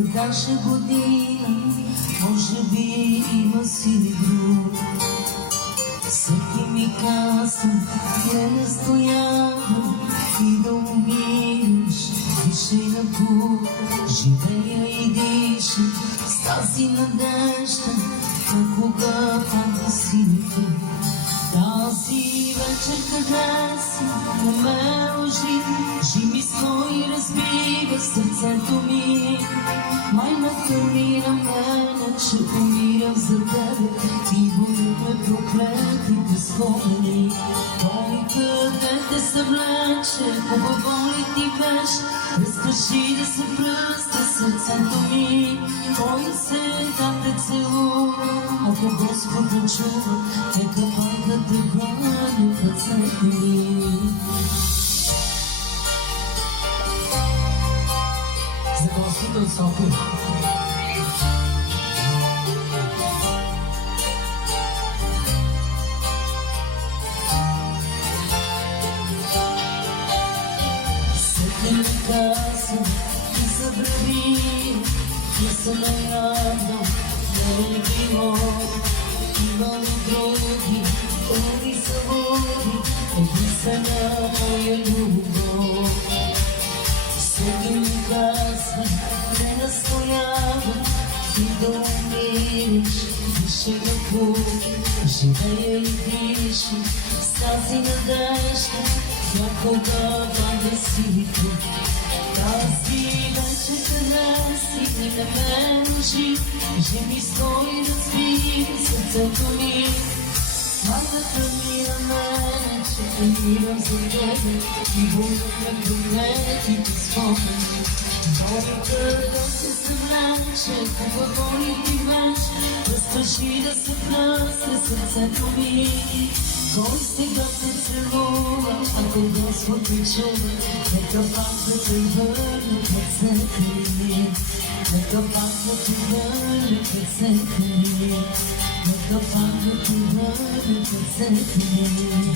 Следваща година може би има си друг. Всеки ми казва, не настоявам и да умираш, дишай на Бог, живея и дишам с тази надежда, на кога пада сините. Тази вечер къде си, не ме лъжи, жими стой и разбива сърцето ми. Майната ми на мене, че умирам за тебе, ти будете проклетите спомени. Той къде те съвлече, хубаво ли ти беше, разкажи да се пръсне сърцето ми. Той сега те целува, ако Господ не чува, нека пак да те хвали в ръцете ми. За Господ от София. Всеки ми казва, ти забрави, ти се наядно, не е било. Имам други, они са води, единствена моя любов. Всеки ми казва, не настоява, ти да умираш, дишай на Бог, живея и дишам с тази надежда, някога пада силите. Тази вечер къде си, не ме лъжи, жими стой и разбива сърцето ми. Майната ми на мене, че умирам за тебе, и будете проклетите спомени. Той къде се съвлече, хубаво ли ти беше, разкажи да се пръсне сърцето ми. Кой сега те целува, ако Господ те чува, нека пак да те върне в ръцете ми. Нека пак да те върне в ръцете ми. Нека пак да те върне в ръцете ми.